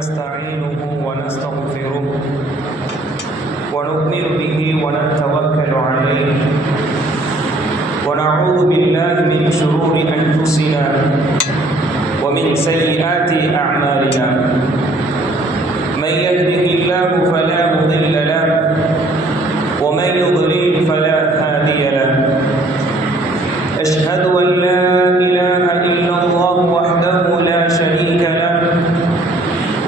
ونستعينه ونستغفره ونؤمن به ونتوكل عليه ونعوذ بالله من شرور أنفسنا ومن سيئات أعمالنا. من يهده الله فلا مضل له ومن يضلل فلا هادي له. أشهد أن لا إله إلا الله وحده لا شريك له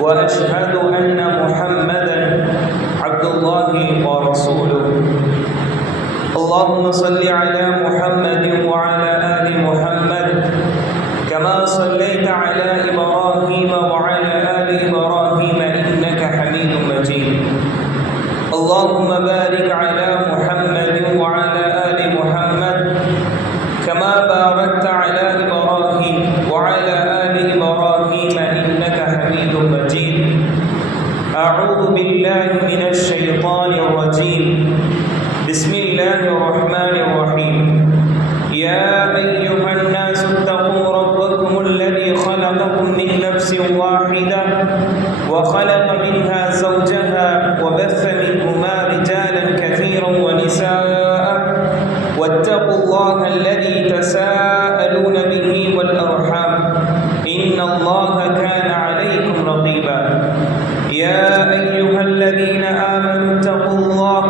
وأشهد أن محمدا عبد الله ورسوله. اللهم صل على محمد وعلى آل محمد كما صليت على إبراهيم وعلى آل إبراهيم إنك حميد مجيد. اللهم بارك على محمد وعلى آل محمد كما باركت على إبراهيم وعلى آل إبراهيم إنك حميد مجيد. أعوذ بالله من الشيطان الرجيم. بسم الله الرحمن الرحيم. يا أيها الناس اتقوا ربكم الذي خلقكم من نفس واحدة وخلق منها زوجها وبث منهما رجالا كثيرا ونساء واتقوا الله الذي تساءلون به والأرحام إن الله كان عليكم رقيبا. يا أيها الذين آمنوا اتقوا الله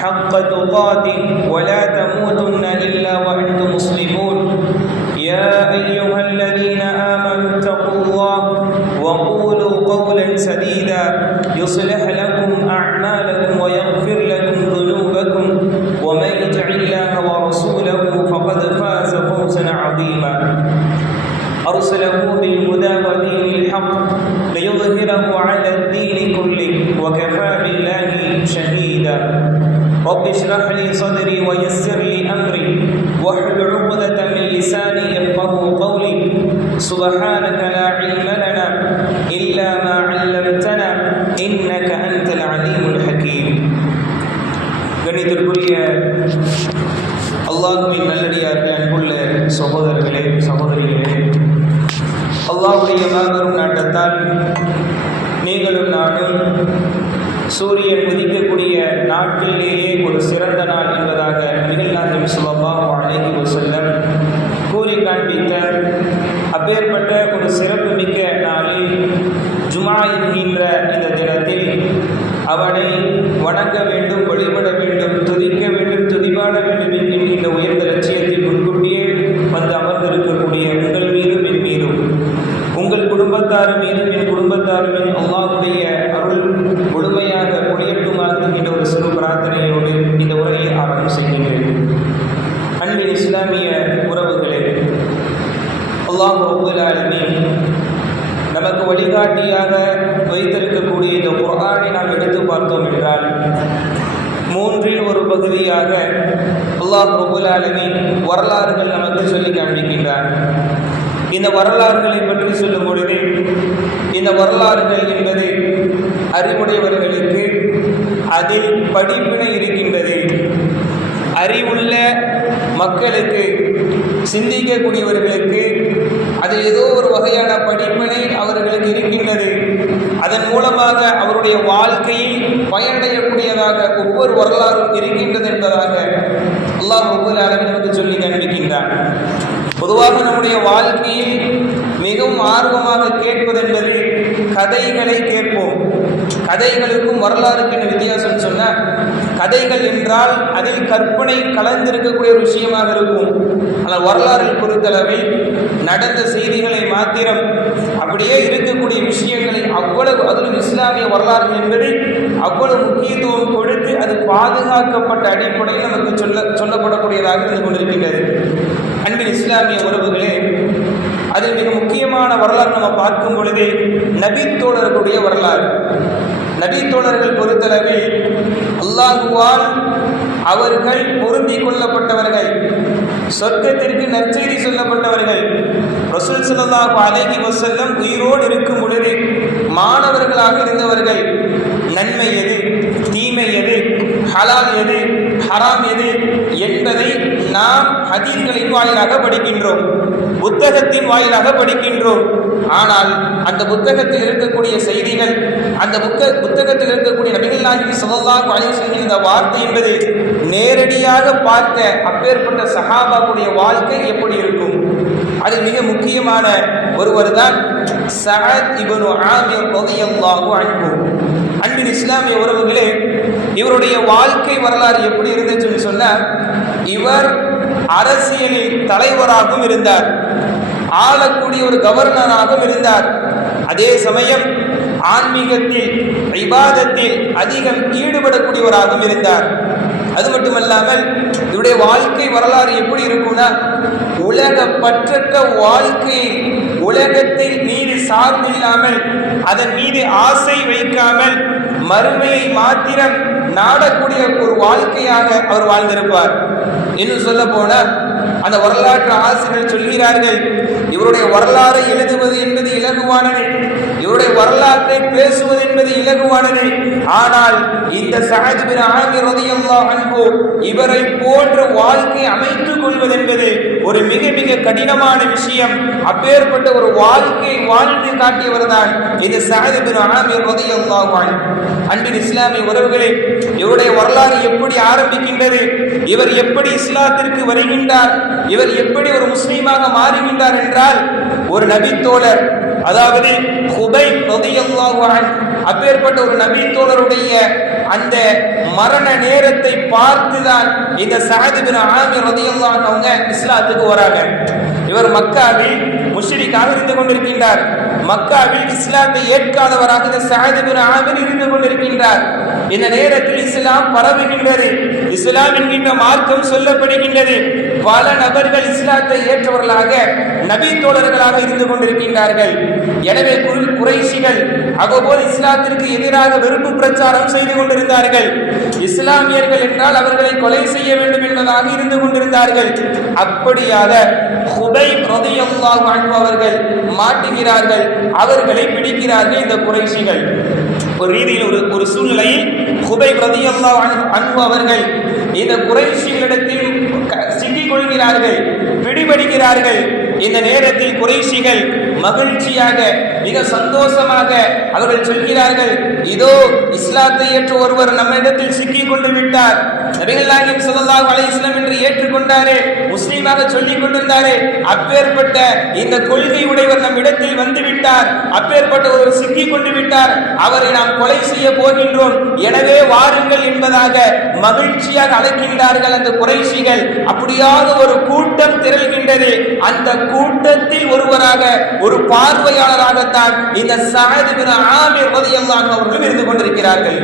حق تقاته ولا تموتن إلا وأنتم مسلمون. يا أيها الذين آمنوا اتقوا الله وقولوا قولا سديدا يصلح لكم أعمالكم ويغفر لكم ذنوبكم ومن يطع الله ورسوله فقد فاز فوزا عظيما. أرسله بالهدى ودين الحق ليظهره على الدين كله وكفى بالله شهيدا. رب اشرح لي صدري ويسر لي أمري واحلل عقدة من لساني يفقهوا قولي. سبحانك لا علم لنا إلا ما علمتنا إنك أنت العليم الحكيم. கணிதற்குரிய அல்லாஹ்வின் நல்லடியார்களே, அன்புள்ள சகோதரர்களே சகோதரிகளே, அல்லாஹ்வுடைய மாபெரும் நாட்டத்தால் நீங்களும் நானும் சூரியன் உதிக்கக்கூடிய நாட்டிலேயே ஒரு சிறந்த நாள் என்பதாக நபிகள் நாயகம் ஸல்லல்லாஹு அலைஹி வஸல்லம் கூறி காண்பித்த அப்பேற்பட்ட ஒரு சிறப்பு மிக்க நாளில் ஜுமா என்கின்ற இந்த தினத்தில் அவனை வணங்க வேண்டும், வழிபட வேண்டும், துதிக்க வேண்டும், துதிபாட வேண்டும் என்கின்ற உயர்ந்த லட்சியத்தில் முன்கூட்டியே வந்து அமர்ந்திருக்கக்கூடிய உங்கள் மீதும் என் மீதும் உங்கள் குடும்பத்தார் மீதும் என் குடும்பத்தார் மீதும் அல்லாஹ்வுடைய அருள் முழுமையாக பொழியட்டுமாக என்கின்ற ஒரு சிறு பிரார்த்தனையோடு இந்த உரையை ஆரம்பம் செய்கின்றேன். அன்பின் இஸ்லாமிய உறவுகளே, அல்லாஹ் ரப்பல் ஆலமீன் நமக்கு வழிகாட்டியாக வைத்திருக்கக்கூடிய இந்த குர்ஆனை நாம் எடுத்து பார்த்தோம் என்றால் மூன்றில் ஒரு பகுதியாக அல்லாஹ் ரப்பல் ஆலமீன் வரலாறுகள் நமக்கு சொல்லி காண்பிக்கின்றார். இந்த வரலாறுகளை பற்றி சொல்லும் பொழுது இந்த வரலாறுகள் என்பது அறிவுடையவர்களுக்கு அதில் படிப்பினை இருக்கின்றது. அறிவுள்ள மக்களுக்கு, சிந்திக்கக்கூடியவர்களுக்கு அது ஏதோ ஒரு வகையான படிப்பினை அவர்களுக்கு இருக்கின்றது. அதன் மூலமாக அவருடைய வாழ்க்கையில் பயனடையக்கூடியதாக ஒவ்வொரு வரலாறும் இருக்கின்றது என்பதாக அல்லாஹ் ரப்பல் ஆலமீன் நமக்கு சொல்லி காண்பிக்கின்றார். பொதுவாக நம்முடைய வாழ்க்கையில் மிகவும் ஆர்வமாக கேட்பது என்பது கதைகளை கேட்போம். கதைகளுக்கும் வரலாறுக்கு என்ன வித்தியாசம் சொன்னால், கதைகள் என்றால் அதில் கற்பனை கலந்திருக்கக்கூடிய ஒரு விஷயமாக இருக்கும். ஆனால் வரலாறு பொறுத்தளவில் நடந்த செய்திகளை மாத்திரம் அப்படியே இருக்கக்கூடிய விஷயங்களை அவ்வளவு, அதிலும் இஸ்லாமிய வரலாறு என்பது அவ்வளவு முக்கியத்துவம் கொடுத்து அது பாதுகாக்கப்பட்ட அடிப்படையில் நமக்கு சொல்லப்படக்கூடியதாக இருந்து கொண்டிருக்கின்றது. அன்பின் இஸ்லாமிய உறவுகளே, அதில் மிக முக்கியமான வரலாறு நம்ம பார்க்கும் பொழுது நபித்தோழர்களுடைய வரலாறு. நபித்தோழர்கள் பொறுத்தளவில் அல்லாஹ்வால் அவர்கள் பொருந்தி கொள்ளப்பட்டவர்கள், சொர்க்கத்திற்கு நற்செய்தி சொல்லப்பட்டவர்கள். ரசூல் ஸல்லல்லாஹு அலைஹி வஸல்லம் உயிரோடு இருக்கும் பொழுது மாணவர்களாக இருந்தவர்கள். நன்மை எது, தீமை எது, ஹலால் எது, ஹராம் எது என்பதை நாம் ஹதீஸ்களின் வாயிலாக படிக்கின்றோம், புத்தகத்தின் வாயிலாக படிக்கின்றோம். ஆனால் அந்த புத்தகத்தில் இருக்கக்கூடிய செய்திகள், அந்த புத்தகத்தில் இருக்கக்கூடிய நபிகள் நாயகம் ஸல்லல்லாஹு அலைஹி வஸல்லம் இந்த வார்த்தை என்பது நேரடியாக பார்த்த அப்பேற்பட்ட சஹாபாவுடைய வாழ்க்கை எப்படி இருக்கும்? அது மிக முக்கியமான ஒருவர் தான் சஅத் இப்னு ஆமிர் ரலியல்லாஹு அன்ஹு. அன்பின் இஸ்லாமிய உறவுகளே, இவருடைய வாழ்க்கை வரலாறு எப்படி இருந்துச்சுன்னு சொன்னார், இவர் அரசியலில் தலைவராகவும் இருந்தார், ஆளக்கூடிய ஒரு கவர்னராகவும் இருந்தார். அதே சமயம் ஆன்மீகத்தில் இபாதத்தில் அதிகம் ஈடுபடக்கூடியவராகவும் இருந்தார். அது மட்டுமல்லாமல் இவருடைய வாழ்க்கை வரலாறு எப்படி இருக்கும்னா, உலக பற்றற்ற வாழ்க்கை, உலகத்தின் மீது சார்ந்தில்லாமல் அதன் மீது ஆசை வைக்காமல் மறுமையை மாத்திரம் நாடக்கூடிய ஒரு வாழ்க்கையாக அவர் வாழ்ந்திருப்பார். இன்னும் சொல்ல போன அந்த வரலாற்று ஆசிரியர்கள் சொல்கிறார்கள், இவருடைய வரலாறை எழுதுவது என்பது இலகுவானது, இவருடைய வரலாற்றை பேசுவது என்பது இலகுவானது. ஆனால் இந்த சஅத் பின் ஆமிர் ரலியல்லாஹு அன்ஹு இவரை போன்ற வாழ்க்கை அமைத்துக் கொள்வது என்பது ஒரு மிக மிக கடினமான விஷயம். அப்பேற்பட்ட ஒரு வாழ்க்கை வாழ்ந்து காட்டியவர் தான் இந்த சஅத் பின் ஆமிர் ரலியல்லாஹு அன்ஹு. அன்பின் இஸ்லாமிய உறவுகளே, இவருடைய வரலாறு எப்படி ஆரம்பிக்கின்றது, இவர் எப்படி இஸ்லாத்திற்கு வருகின்றார், இவர் எப்படி ஒரு முஸ்லீமாக மாறுகின்றார் என்றால், ஒரு நபி தோழர், அதாவது ஹுபைப் ரலியல்லாஹு அன்ஹு, அப்பேற்பட்ட ஒரு நபி தோழருடைய அந்த மரண நேரத்தை பார்த்துதான் இந்த சஅத் பின் ஆமிர் ரலியல்லாஹு அன்ஹு அவங்க இஸ்லாத்துக்கு வராங்க. இவர் மக்காவில் முஷ்ரிக்காக இருந்து கொண்டிருக்கின்றார். மக்காவில் இஸ்லாத்தை ஏற்காதவராக இந்த சஅத் பின் ஆமிர் இருந்து கொண்டிருக்கின்றார். இந்த நேரத்தில் இஸ்லாம் பரவுகின்றது, இஸ்லாம் என்கின்ற மார்க்கம் சொல்லப்படுகின்றது. பல நபர்கள் இஸ்லாத்தை ஏற்றவர்களாக நபி தோழர்களாக இருந்து கொண்டிருக்கின்றார்கள். எனவே குறைஷிகள் அதுபோல் இஸ்லாத்திற்கு எதிராக வெறுப்பு பிரச்சாரம் செய்து கொண்டிருந்தார்கள். இஸ்லாமியர்கள் என்றால் அவர்களை கொலை செய்ய வேண்டும் என்பதாக இருந்து கொண்டிருந்தார்கள். அப்படியாக ஹுபைப் ரலியல்லாஹு அன்ஹு அவர்கள் மாட்டுகிறார்கள், அவர்களை பிடிக்கிறார்கள் இந்த குறைஷிகள். ஒரு ரீதியில் ஒரு சூழ்நிலையில் ஹுபைப் ரலியல்லாஹு அன்ஹு அவர்கள் இந்த குறைஷிகளிடத்தில் சிக்கிக் கொள்கிறார்கள், பிடிபடுகிறார்கள். இந்த நேரத்தில் குறைஷிகள் மகிழ்ச்சியாக மிக சந்தோஷமாக அவர்கள் சொல்கிறார்கள், இதோ இஸ்லாத்தை ஏற்ற ஒருவர் நம்ம இடத்தில் சிக்கிக் கொண்டு விட்டார், நபிகள் நாயகம் ஸல்லல்லாஹு அலைஹி வஸல்லம் என்று ஏற்றுக்கொண்டாரே, முஸ்லீமாக சொல்லிக் கொண்டிருந்தாரே, அப்பேற்பட்ட இந்த கொள்கை உடையவர் நம் இடத்தில் வந்து விட்டார், அப்பேற்பட்ட ஒருவர் சிக்கிக் கொண்டு விட்டார், அவரை நாம் கொலை செய்ய போகின்றோம், எனவே வாருங்கள் என்பதாக மகிழ்ச்சியாக அழைக்கின்றார்கள் அந்த குறைஷிகள். அப்படியாக ஒரு கூட்டம் திரள்கின்றது. அந்த கூட்டத்தில் ஒருவராக, ஒரு பார்வையாளராகத்தான் இந்த சஅத் பின் ஆமிர் ரலியல்லாஹு அன்ஹு அவர்கள் இருந்து கொண்டிருக்கிறார்கள்.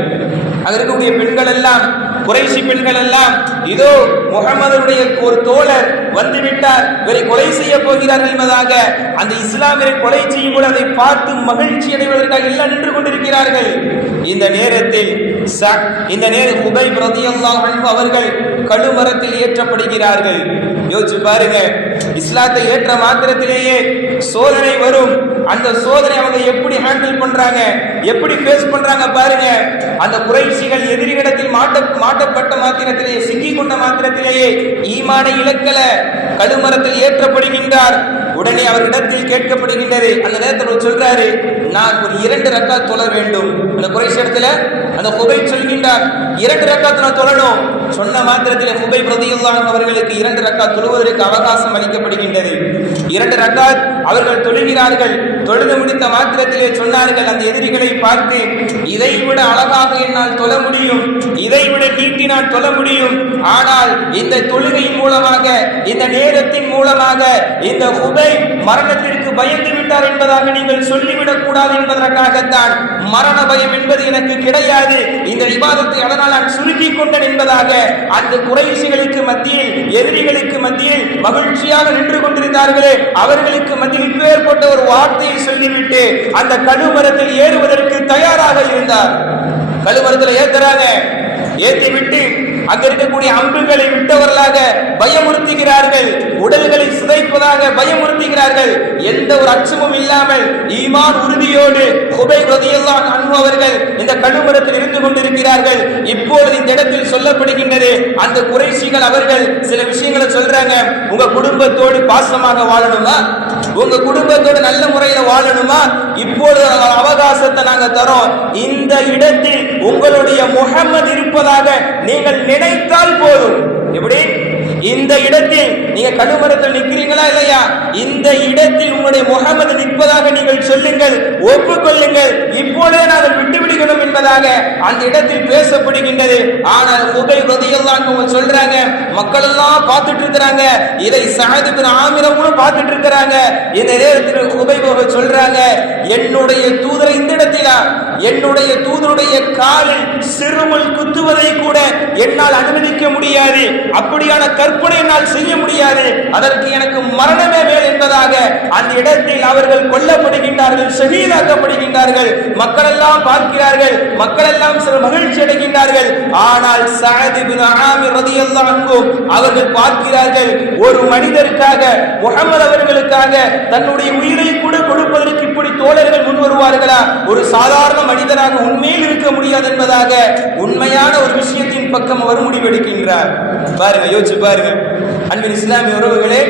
அங்க இருக்கக்கூடிய பெண்கள் எல்லாம், குறைஷி பெண்கள் எல்லாம், இதோ முஹம்மதுடைய ஒரு தோழர் வந்துவிட்டார், இவரை கொலை செய்ய போகிறார்கள் என்பதாக அந்த இஸ்லாமியரை கொலை செய்யும் போது அதை பார்த்து மகிழ்ச்சி அடைவதற்காக எல்லாம் நின்று கொண்டிருக்கிறார்கள். இந்த நேரத்தில் ஹுபைப் ரலியல்லாஹு அன்ஹு அவர்கள் கழுமரத்தில் ஏற்றப்படுகிறார்கள். யோசிச்சு பாருங்க, இஸ்லாத்தை ஏற்ற மாத்திரத்திலேயே சோதனை வரும். அந்த சோதனை அவங்க எப்படி ஹேண்டில் பண்றாங்க, எப்படி ஃபேஸ் பண்றாங்க பாருங்க. அந்த குறைஷிகள் எதிரிகளிடத்தில் மாட்டப்பட்ட மாத்திரத்திலேயே, சிக்கிக் கொண்ட மாத்திரத்திலேயே ஈமானை இழக்கல, கழுமரத்தில் ஏற்றப்படுகின்றார். உடனே அவரிடத்தில் கேட்கப்படுகின்றது. அந்த நேரத்தில் சொல்றாரு, நான் ஒரு 2 ரக்காத் தொழ வேண்டும். அந்த குறைஷி இடத்துல அந்த ஹுபைப் சொல்கின்றார், 2 ரக்காத் நான் தொழணும். சொன்ன மாத்திரத்தில் ஹுபைப் ரலியல்லாஹு அன்ஹு அவர்களுக்கு 2 ரக்காத் தொழுவதற்கு அவகாசம் அளிக்கப்படுகின்றது. 2 ரக்காத் அவர்கள் தொழுகிறார்கள். தொழுது முடித்த மாத்திரத்திலே சொன்னார்கள் அந்த எதிரிகளை பார்த்து, இதை விட அழகாக என்னால் தொழ முடியும், இதை விட நீட்டினால் தொழ முடியும், ஆனால் இந்த தொழுகையின் மூலமாக, இந்த நேரத்தின் மூலமாக இந்த ஹுபைப் மரணத்திற்கு பயந்து விட்டார் என்பதாக நீங்கள் சொல்லிவிடக் கூடாது என்பதற்காகத்தான், மரண பயம் என்பது எனக்கு கிடையாது, இந்த இபாதத்தை அதனால் நான் சுருக்கிக் கொண்டேன் என்பதாக அந்த குறைஷிகளுக்கு மத்தியில், எதிரிகளுக்கு மத்தியில் மகிழ்ச்சியாக நின்று கொண்டிருந்தார்களே, அவர்களுக்கு மத்தியில் இப்பேற்பட்ட ஒரு வார்த்தையை சொல்லிவிட்டு அந்த கழுமரத்தில் ஏறுவதற்கு தயாராக இருந்தார். கழுமரத்தில் ஏத்துறாங்க, ஏற்றிவிட்டு அங்க இருக்கக்கூடிய அம்புகளை விட்டவர்களாக பயமுறுத்துகிறார்கள், உடல்களை சிதைப்பதாக பயமுறுத்துகிறார்கள். எந்த ஒரு அச்சமும் இல்லாமல் ஈமான் உறுதியோடு ஹுபைப் ரலியல்லாஹு ரலியல்லாஹு அன்ஹு அவர்கள் இந்த கழுமரத்தில் இருந்து கொண்டிருக்கிறார்கள். இப்பொழுது இந்த இடத்தில் சொல்லப்படுகின்றது, அந்த குறைஷிகள் அவர்கள் சில விஷயங்களை சொல்றாங்க. உங்க குடும்பத்தோடு பாசமாக வாழணுமா, உங்க குடும்பத்தோடு நல்ல முறையில வாழணுமா, இப்பொழுது அவகாசத்தை நாங்க தரோம். இந்த இடத்தில் உங்களுடைய முஹம்மது இருப்பதாக நீங்கள் நினைத்தால் போதும். எப்படி? இந்த இடத்தில் நீங்க கழுமரத்தில் நிற்கிறீங்களா இல்லையா, இந்த இடத்தில் உங்களுடைய முஹம்மது நிற்பதாக நீங்கள் சொல்லுங்கள், ஒப்புக்கொள்ளுங்கள், இப்பொழுதே நாங்கள் விட்டுவிடுகிறோம் என்பதாக அந்த இடத்தில் பேசப்படுகின்றது. ஆனால் ஹுபைப் ரலியல்லாஹு அன்ஹு சொல்றாங்க, மக்கள் எல்லாம் பார்த்துட்டு இருக்கிறாங்க, இதை சஅத் இப்னு ஆமிர் கூட பார்த்துட்டு இருக்கிறாங்க. இந்த நேரத்தில் ஹுபைப் அவர்கள் சொல்றாங்க, என்னுடைய தூதரை இந்த இடத்திலா, என்னுடைய தூதருடைய காலில் சிறுமுள் குத்துவதை கூட என்னால் அனுமதிக்க முடியாது, அப்படியான கற்பனை என்னால் செய்ய முடியாது, அதற்கு எனக்கு மரணமே மேல் என்பதாக அந்த இடத்தில் அவர்கள் கொல்லப்படுகின்றார்கள், ஷஹீதாக்கப்படுகின்றார்கள். மக்கள் எல்லாம் பார்க்கிறார்கள், மக்கள் எல்லாம் சில மகிழ்ச்சி அடைகின்றார்கள். ஆனால் சஅத் இப்னு ஆமிர் ரலியல்லாஹு அன்ஹு அவர்கள் பார்க்கிறார்கள், ஒரு மனிதருக்காக, முஹம்மது அவர்களுக்காக தன்னுடைய உயிரை கூட கொடுப்பதற்கு இப்படி தோழர்கள் முன் வருவார்களா? ஒரு சாதாரண மனிதராக உண்மையில் இருக்க முடியாது என்பதாக உண்மையான ஒரு விஷயத்தின் பக்கம் அவர் முடிவெடுக்கின்றார். பாருங்க, யோசிச்சு பாருங்க அன்பின் இஸ்லாமிய உறவுகளே,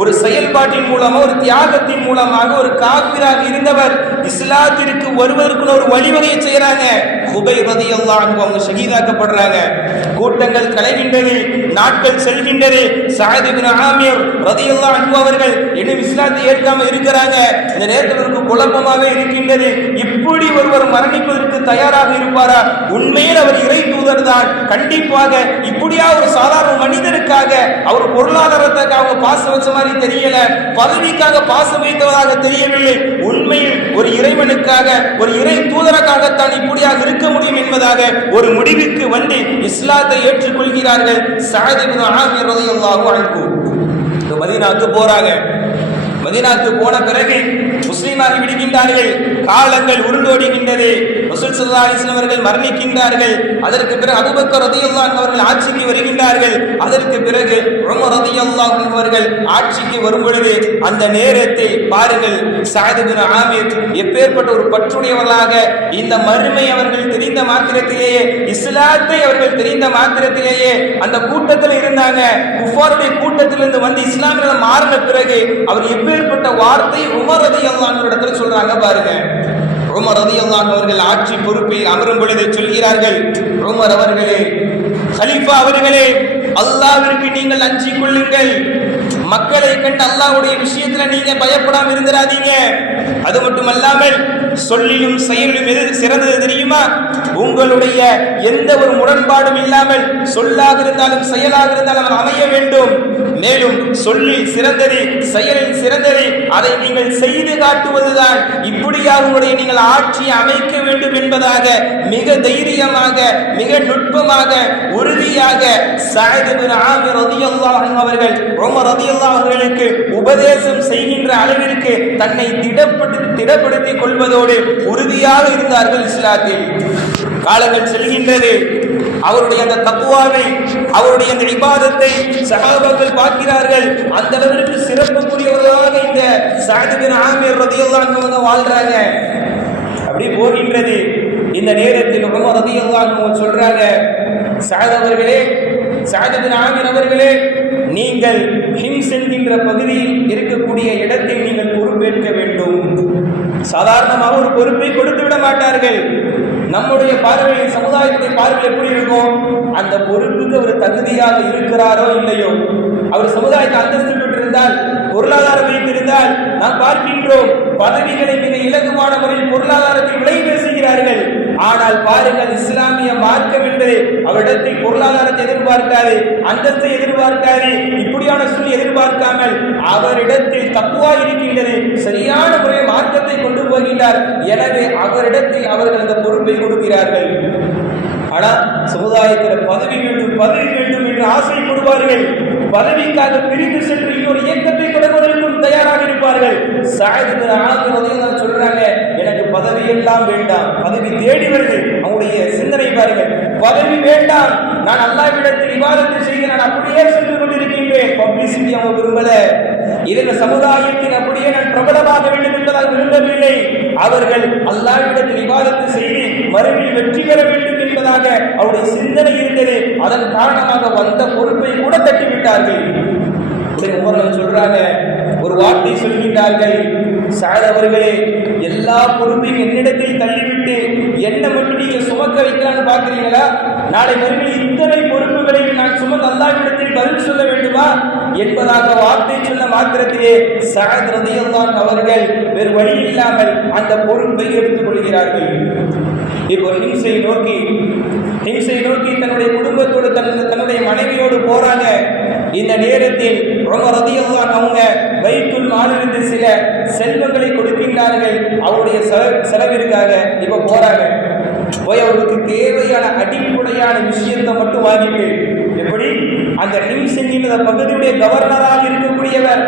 ஒரு செயல்பாட்டின் மூலமா, ஒரு தியாகத்தின் மூலமாக ஒரு காபிராக இருந்தவர் இஸ்லாத்திற்கு வருவதற்கு ஒரு வழிவகையை செய்யறாங்க. ஹுபைப் ரலியல்லாஹு அன்ஹு அவங்க ஷஹீதாக்கப்படுறாங்க. கூட்டங்கள் கலைகின்றது, நாட்கள் செல்கின்றது. சஅத் இப்னு ஆமிர் ரலியல்லாஹு அன்ஹு அவர்கள் இன்னும் இஸ்லாத்தை ஏற்காம இருக்கிறாங்க. இந்த நேரத்தில் குழப்பமாக இருக்கின்றது, இப்படி ஒருவர் மரணிப்பதற்கு தயாராக இருப்பாரா? உண்மையில் அவர் இறை தூதர் தான், கண்டிப்பாக இப்படியா ஒரு சாதாரண மனிதனுக்காக, அவர் பொருளாதாரத்துக்காக பாசம் வச்ச மாதிரி தெரியல, பதவிக்காக பாசம் வைத்தவராக தெரியவில்லை, உண்மையில் ஒரு இறைவனுக்காக, ஒரு இறை தூதருக்காகத்தான் இப்படியாக இருக்க முடியும் என்பதாக ஒரு முடிவுக்கு வந்து இஸ்லாத்தை ஏற்றுக்கொள்கிறார்கள். சஅத் இப்னு ஆமிர் ரலியல்லாஹு அன்ஹு மதீனாவுக்கு போறாங்க. மதீனாவுக்கு போன பிறகு முஸ்லிமாகி விடுகின்றார்கள். காலங்கள் உருண்டோடுகின்றது. ரசூல் ஸல்லல்லாஹு அலைஹி வஸல்லம் அவர்கள் மரணிக்கின்றார்கள். அதற்கு பிறகு அபூபக்கர் ரலியல்லாஹு அன்ஹு அவர்கள் ஆட்சிக்கு வருகின்றார்கள். அதற்கு பிறகு உமர் ரலியல்லாஹு அன்ஹு அவர்கள் ஆட்சிக்கு வரும் பொழுது அந்த நேரத்தில் பாருங்கள், சஅத் இப்னு ஆமிர் எப்பேற்பட்ட ஒரு பற்றுடையவர்களாக, இந்த மறுமை அவர்கள் தெரிந்த மாத்திரத்திலேயே, இஸ்லாத்தை அவர்கள் தெரிந்த மாத்திரத்திலேயே அந்த கூட்டத்தில் இருந்தாங்க. குஃபாருடைய கூட்டத்திலிருந்து வந்து இஸ்லாமில மாறின பிறகு அவர் எப்பேற்பட்ட வார்த்தை உமர் ரலியல்லாஹு அன்ஹு இடத்துல சொல்றாங்க பாருங்க. உமர் ரலியல்லாஹு அன்ஹு அவர்கள் ஆட்சி பொறுப்பில் அமரும் பொழுது சொல்கிறார்கள், உமர் அவர்களே, கலீஃபா அவர்களே, அல்லாஹ்விற்கு நீங்கள் அஞ்சிக் கொள்ளுங்கள், மக்களை கண்டு அல்லாஹ்வுடைய விஷயத்துல நீங்க பயப்படாம இருந்திராதீங்க. அது மட்டுமல்லாமல் சொல்லிலும் செயலிலும் எது சிறந்தது தெரியுமா? உங்களுடைய எந்த ஒரு முரண்பாடும் இல்லாமல் சொல்லாக இருந்தாலும் செயலாக இருந்தாலும் அமைய வேண்டும். மேலும் சொல்லில் சிறந்தது, செயலில் சிறந்தது, அதை நீங்கள் செய்து காட்டுவதுதான். இப்படியாக உங்களுடைய நீங்கள் ஆட்சியை அமைக்க வேண்டும் என்பதாக மிக தைரியமாக, மிக நுட்பமாக, உறுதியாக சஅத் இப்னு ஆமிர் ரலியல்லாஹு அன்ஹு அவர்கள் உமர் ரலியல்லாஹு அவர்களுக்கு உபதேசம் செய்கின்ற அளவிற்கு தன்னை திடப்படுத்திக் கொள்வதோடு உறுதியாக இருந்தார்கள் இஸ்லாத்தில். காலங்கள் செல்கின்றது. அவருடைய அந்த தக்வாவை, அவருடைய அந்த இபாதத்தை சஹாபாக்கள் பார்க்கிறார்கள். அந்த அளவிற்கு சிறப்புக்குரியவர்களாக இந்த சஅத் இப்னு ஆமிர் ரலியல்லாஹு அன்ஹு வாழ்றாங்க. அப்படி போகின்றது. இந்த நேரத்தில் உமர் ரலியல்லாஹு அன்ஹு சொல்றாங்க, சஅத் அவர்களே, சஅத் இப்னு ஆமிர் அவர்களே, நீங்கள் ஹிம்ஸ் என்கின்ற பகுதியில் இருக்கக்கூடிய இடத்தை நீங்கள் பொறுப்பேற்க வேண்டும். சாதாரணமாக ஒரு பொறுப்பை கொடுத்து விட மாட்டார்கள். நம்முடைய பார்வையில், சமுதாயத்துடைய பார்வையில் எப்படி இருக்கும்? அந்த பொறுப்புக்கு அவர் தகுதியாக இருக்கிறாரோ இல்லையோ, அவர் சமுதாயத்தை அந்தஸ்து பெற்றிருந்தால், பொருளாதாரம் வைத்திருந்தால், நாம் பார்க்கின்றோம் பதவிகளை மிக இலகுவான முறையில் பொருளாதாரத்தை விலை பேசுகிறார்கள். ஆனால் பாருங்கள், இஸ்லாமிய மார்க்கம் என்பது அவரிடத்தில் பொருளாதாரத்தை எதிர்பார்க்காது, அந்தஸ்தை எதிர்பார்க்காது, இப்படியான சூழலை எதிர்பார்க்காமல் அவரிடத்தில் தக்வா இருக்கின்றது, சரியான முறையில் மார்க்கத்தை கொண்டு போகின்றார். எனவே அவரிடத்தில் அவர்கள் அந்த பொறுப்பை கொடுக்கிறார்கள். ஆனால் சமுதாயத்தில் பதவி வேண்டும், பதவி வேண்டும் என்று ஆசைப்படுவார்கள். பதவிக்காக பிரிந்து சென்று இன்னொரு இயக்கத்தை தொடர்வதற்கும் தயாராக இருப்பார்கள். சஅத் இப்னு ஆமிர் ரலியல்லாஹு அன்ஹு சொல்றாங்க, எனக்கு பதவி எல்லாம் வேண்டாம். பதவி தேடி வருது. அவங்களுடைய சிந்தனை பாருங்கள், பதவி வேண்டாம், நான் அல்லாஹ்விடத்தில் இபாதத்தை செய்ய நான் அப்படியே சென்று கொண்டிருக்கின்றேன். பப்ளிசிட்டி அவங்க விரும்பல. இதன் சமுதாயத்தில் அப்படியே நான் பிரபலமாக வேண்டும் என்பதாக விரும்பவில்லை. அவர்கள் அல்லாஹ்விடத்தில் இபாதத்து செய்து மறுமையில் வெற்றி பெற வேண்டும் என்பதாக அவருடைய சிந்தனை இருந்தது. அதன் காரணமாக வந்த பொறுப்பை கூட தட்டிவிட்டார்கள். சொல்றாங்க, ஒரு வார்த்தை சொல்கின்றார்கள், சாத் அவர்களே, எல்லா பொறுப்பையும் என்னிடத்தில் தள்ளிவிட்டு என்ன மட்டும் நீங்க சுமக்க வைக்கலான்னு பாக்குறீங்களா? நாளை மறுமையில் இத்தனை பொறுப்புகளையும் நான் சுமந்து அல்லாஹ்விடத்தில் பதில் சொல்ல வேண்டுமா என்பதாக வார்த்தை சொன்ன மாத்திரத்திலே சாத் ரலியல்லாஹு அவர்கள் வேறு வழி இல்லாமல் அந்த பொறுப்பை எடுத்துக் கொள்கிறார்கள். இப்போ ஹிம்சை நோக்கி தன்னுடைய குடும்பத்தோடு தன்னுடைய மனைவியோடு போறாங்க. இந்த நேரத்தில் உமர் ரலியல்லாஹு அவங்க பைத்துல் மாலிலிருந்து சில செல்வங்களை கொடுக்கின்றார்கள் அவருடைய செலவிற்காக. இப்ப போறாங்க, போய் அவருக்கு தேவையான அடிப்படையான விஷயத்தை மட்டும் வாங்கிட்டு, எப்படி அந்த ஹிம்சின் பகுதியுடைய கவர்னராக இருக்கக்கூடியவர்,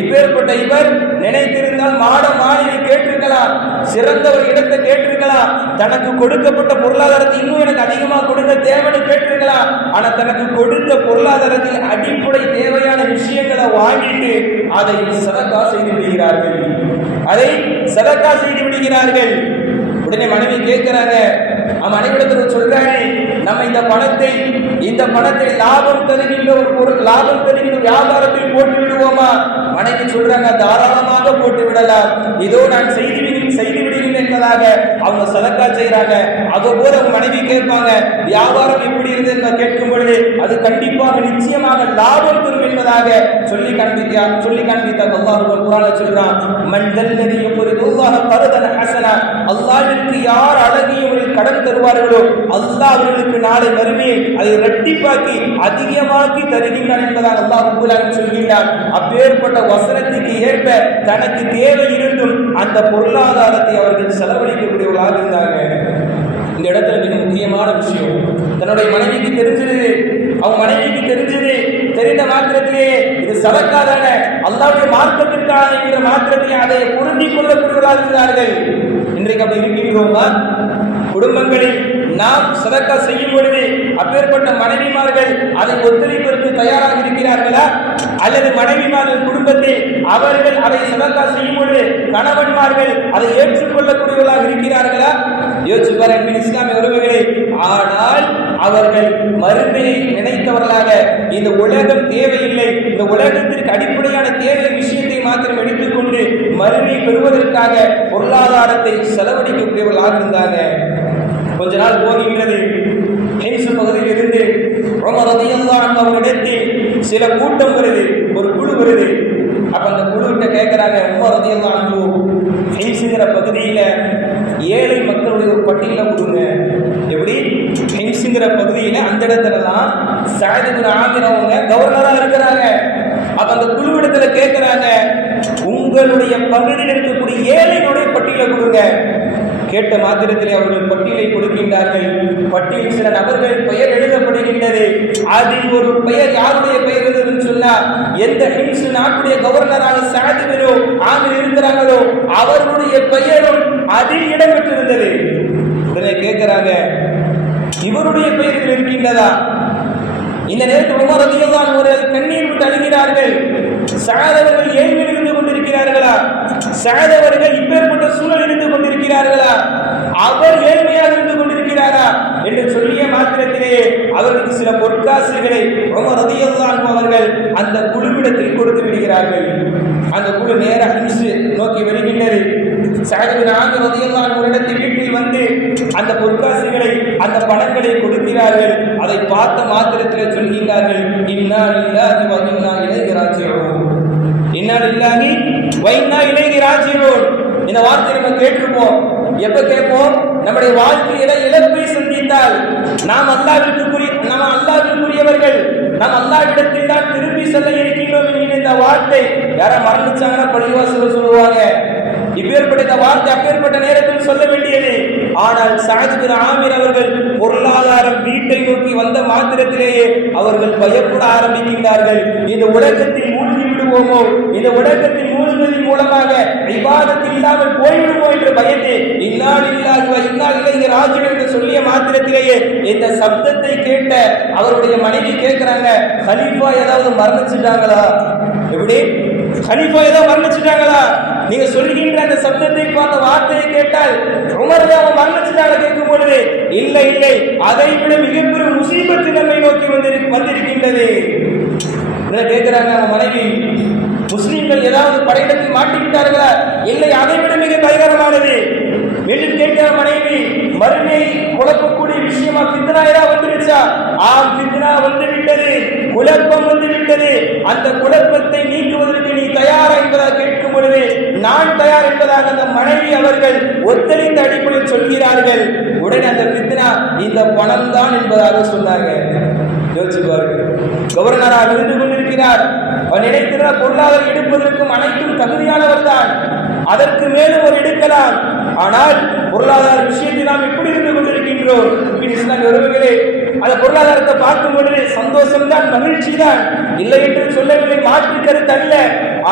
இப்பேற்பட்ட இவர் நினைத்திருந்தால் மாநில கேட்டிருக்கலாம், சிறந்த ஒரு இடத்தை கேட்டிருக்கலாம், தனக்கு கொடுக்கப்பட்ட பொருளாதாரத்தை இன்னும் எனக்கு அதிகமாக கொடுக்க தேவைன்னு கேட்டிருக்கலாம். ஆனா தனக்கு கொடுத்த பொருளாதாரத்தில் அடிப்படை தேவையான விஷயங்களை வாங்கிட்டு அதை சதக்கா செய்து விடுகிறார்கள். உடனே மனைவி கேட்கிறாங்க, மனைவிடத்தில் சொல்றாங்க, நம்ம இந்த பணத்தை லாபம் தருகின்ற ஒரு பொருள், லாபம் தருகின்ற வியாபாரத்தில் போட்டு விடுவோமா? மனைவி சொல்றாங்க, தாராளமாக போட்டு விடலாம், இதோ நான் செய்து விடுகிறேன் என்பதாக அவங்க சதக்கா செய்யறாங்க. அதுபோல அவங்க மனைவி கேட்பாங்க, வியாபாரம் எப்படி இருந்து என்று கேட்கும் பொழுது அது கண்டிப்பாக நிச்சயமாக லாபம் தரும் என்பதாக சொல்லி காண்பித்தார். அல்லாஹ் குர்ஆனில் சொல்றான், மன்தல்லதி யுக்ரிதுல்லாஹ கர்தன் ஹஸனா, அல்லாஹ்விற்கு யார் அழகிய ஒரு கடன் தருவார்களோ அல்லாஹ் அவர்களுக்கு நாளை மறுமையில் அதை இரட்டிப்பாக்கி அதிகமாக்கி தருகின்றான் என்பதாக அல்லாஹ் குர்ஆனில் சொல்கிறார். அப்பேற்பட்ட வசனத்துக்கு ஏற்ப தனக்கு தேவை இருந்தும் அந்த பொருளாதாரத்தை அவர்கள் செலவழிக்கக்கூடியவர்களாக இருந்தாங்க. இந்த இடத்துல மிக முக்கியமான விஷயம், தன்னுடைய மனைவிக்கு தெரிஞ்சது, தெரிந்த மாத்திரத்திலேயே இது சதக்கா தானே, அல்லாஹ்வுடைய மார்க்கத்திற்கான என்கிற மாத்திரத்திலே அதை பொருந்திக் கொள்ளக்கூடியவர்களாக இருக்கிறார்கள். இன்றைக்கு அப்படி இருக்கின்றோமா? குடும்பங்களில் நாம் சதக்கா செய்யும் பொழுது அப்பேற்பட்ட மனைவிமார்கள் அதை ஒத்துழைப்பதற்கு தயாராக இருக்கிறார்களா? அல்லது மனைவிமார்கள் குடும்பத்தில் அவர்கள் அதை சதக்கா செய்யும் பொழுது கணவன்மார்கள் அதை ஏற்றுக்கொள்ளக்கூடியவர்களாக இருக்கிறார்களா? யோசிச்சு பாருங்கள் இஸ்லாமிய உறவுகளே. ஆனால் அவர்கள் மறுமையை நினைத்தவர்களாக, இந்த உலகம் தேவையில்லை, இந்த உலகத்திற்கு அடிப்படையான தேவை விஷயத்தை மாத்திரம் எடுத்துக்கொண்டு மறுமையை பெறுவதற்காக பொருளாதாரத்தை செலவழிக்கக்கூடியவர்களாக இருந்தாங்க. கொஞ்ச நாள் போகின்றது, ஹிம்ஸ் பகுதியில் இருந்து உமர் ரலியல்லாஹு அன்ஹு அவரிடத்தில் சில கூட்டம் வருது, ஒரு குழு வருது. அப்ப அந்த குழுவிட்ட கேட்கிறாங்க, உமர் ரலியல்லாஹு அன்ஹு ஹிம்ஸ்ங்கிற பகுதியில ஏழை மக்களுடைய ஒரு பட்டியலை கொடுங்க. எப்படி ஹிம்ஸ்ங்கிற பகுதியில அந்த இடத்துலலாம் சஅத் இப்னு ஆமிர் அவங்க கவர்னரா இருக்கிறாங்க. அப்ப அந்த குழுவிடத்துல கேட்கிறாங்க, உங்களுடைய பகுதியில் இருக்கக்கூடிய ஏழைகளுடைய பட்டியலை கொடுங்க. கேட்ட மாத்திரத்திலே அவர்கள் பட்டியலை கொடுக்கின்றார்கள். பட்டியலில் சில நபர்கள் பெயர் எழுதப்படுகின்றது. அதில் ஒரு பெயர், யாருடைய பெயர் என்று சொன்னார், எந்த ஹிம்ஸ் நாட்டுடைய கவர்னராக சஅத் இப்னு ஆமிர் இருக்கிறார்களோ அவர்களுடைய பெயரும் அதில் இடம்பெற்றிருந்தது. உடனே கேட்கிறாங்க, இவருடைய பெயர் இருக்கின்றதா? இந்த நேரத்தில் உமர் ரலியல்லாஹு அன்ஹு அவர்கள் கண்ணீர் விட்டு அழுகிறார்கள். சஅத் அவர்கள் ஏழ்மையில் இருந்து கொண்டிருக்கிறார்களா? சஅத் அவர்கள் இப்பேற்பட்ட சூழல் இருந்து கொண்டிருக்கிறார்களா? அவர் ஏழ்மையாக இருந்து கொண்டிருக்கிறாரா என்று சொல்லிய மாத்திரத்திலே அவர்களுக்கு சில பொற்காசுகளை உமர் ரலியல்லாஹு அன்ஹு அவர்கள் அந்த குழுவிடத்தில் கொடுத்து விடுகிறார்கள். அந்த குழு நேராக ஹிம்ஸ் நோக்கி வருகின்றது. சஅத் இப்னு ஆமிர் ரலியல்லாஹு அன்ஹு இடத்தில் வீட்டில் வந்து அந்த பொற்காசுகளை, அந்த பணங்களை கொடுக்கிறார்கள். அதை பார்த்த மாத்திரத்திலே சொல்கிறார்கள், இன்னா லில்லாஹி வ இன்னா இலைஹி ராஜிஊன். இன்னா லில்லாஹி வ இன்னா இலைஹி ராஜிஊன். இந்த வார்த்தையை நம்ம கேட்டிருப்போம். எப்ப கேட்போம்? நம்முடைய வாழ்க்கையில இழப்பை சந்தித்தால் நாம் அல்லாஹ்விற்குரியவர்கள், நாம் அல்லாஹ்விடத்தில் தான் திரும்பி செல்ல இருக்கின்றோம் என்கிற இந்த வார்த்தை யாரா மறந்துச்சாங்கன்னா பள்ளிவாசல் சொல்லுவாங்க. இப்பேற்பட்ட இந்த வார்த்தை அப்பேற்பட்ட நேரத்தில் சொல்ல வேண்டியது. ஆனால் சஅத் இப்னு ஆமிர் அவர்கள் பொருளாதாரம் வீட்டை நோக்கி வந்த மாத்திரத்திலேயே அவர்கள் பயப்பட ஆரம்பிக்கின்றார்கள். இந்த உலகத்தில் மூழ்கி விடுவோமோ, இந்த உலகத்தில் மூழ்குவதன் மூலமாக இபாதத் இல்லாமல் போய்விடுமோ என்று பயந்து இன்னா லில்லாஹி வ இன்னா இலைஹி ராஜிஊன் என்று சொல்லிய மாத்திரத்திலேயே இந்த சப்தத்தை கேட்ட அவருடைய மனைவி கேட்கிறாங்க, கலீஃபா ஏதாவது மரணிச்சிட்டாங்களா? எப்படி கலீஃபா ஏதோ மரணிச்சுட்டாங்களா? நீங்க சொல்கின்ற அந்த சப்தத்தை பார்த்த வார்த்தையை கேட்டால் உமர் அவங்க மரணிச்சுட்டாங்க கேட்கும் பொழுது இல்லை இல்லை, அதை விட மிகப்பெரிய முசீபத்து நம்மை நோக்கி வந்திருக்கின்றது கேட்கிறாங்க அவங்க மனைவி. முஸ்லிம்கள் ஏதாவது படையிடத்தில் மாட்டிவிட்டார்களா? இல்லை, அதை விட மிக பயங்கரமானது. மேலும் கேட்கிற மனைவி, மறுமை குழப்பக்கூடிய விஷயமா ஃபித்னா ஏதாவது வந்துருச்சா? ஆம், ஃபித்னா வந்து விட்டது, குழப்பம் வந்து விட்டது. அந்த குழப்பத்தை நீக்குவதற்கு நீ தயாரா என்பதாக கேட்கும் பொழுது நான் தயார் என்பதாக அந்த மனைவி அவர்கள் ஒத்தளித்த அடிப்படையில் சொல்கிறார்கள். உடனே அந்த ஃபித்னா இந்த பணம் தான் என்பதாக சொன்னாங்க. யோசிச்சு பாருங்க, கவர்னராக இருந்து கொண்டிருக்கிறார். அவர் நினைக்கிறார் பொருளாதாரம் எடுப்பதற்கும் அனைத்தும் தகுதியானவர் தான், அதற்கு மேலும் ஒரு எடுக்கலாம். ஆனால் பொருளாதார விஷயத்தில் நாம் எப்படி இருந்து கொண்டிருக்கின்றோம்? இஸ்லாமிய உறவுகளே, அந்த பொருளாதாரத்தை பார்க்கும் பொழுது சந்தோஷம் தான், மகிழ்ச்சி தான், இல்லை என்று சொல்லவில்லை, மாற்று கருத்து அல்ல.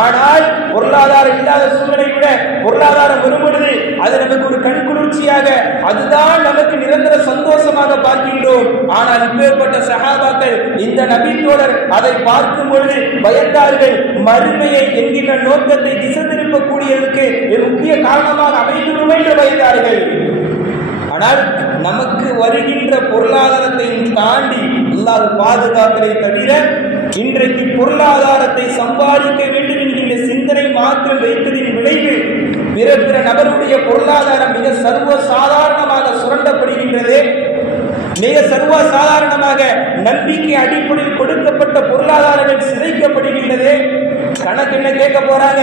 ஆனால் பொருளாதாரம் இல்லாத சூழ்நிலை விட பொருளாதாரம் வரும்பொழுது அது நமக்கு ஒரு கண்குளிர்ச்சியாக, அதுதான் நமக்கு நிரந்தர சந்தோஷமாக பார்க்கின்றோம். ஆனால் இப்பேற்பட்ட சஹாபாக்கள், இந்த நபி தோழர் அதை பார்க்கும் பொழுது பயந்தார்கள். மறுமையை என்கின்ற நோக்கத்தை திசை திருப்பக்கூடியதற்கு முக்கிய காரணமாக அமைந்துவிடும் என்று பயந்தார்கள். ஆனால் நமக்கு வருகின்ற பொருளாதாரத்தை தாண்டி அல்லாஹ் பாதுகாப்பதை தவிர இன்றைக்கு பொருளாதாரத்தை சம்பாதிக்க வேண்டும் என்கின்ற சிந்தனை மாற்றம் வைத்ததின் விளைவு பிற நபருடைய பொருளாதாரம் மிக சர்வ சாதாரணமாக சுரண்டப்படுகின்றது. மிக சர்வ சாதாரணமாக நம்பிக்கை அடிப்படையில் கொடுக்கப்பட்ட பொருளாதாரங்கள் சிதைக்கப்படுகின்றது. கணக்கு என்ன கேட்க போறாங்க?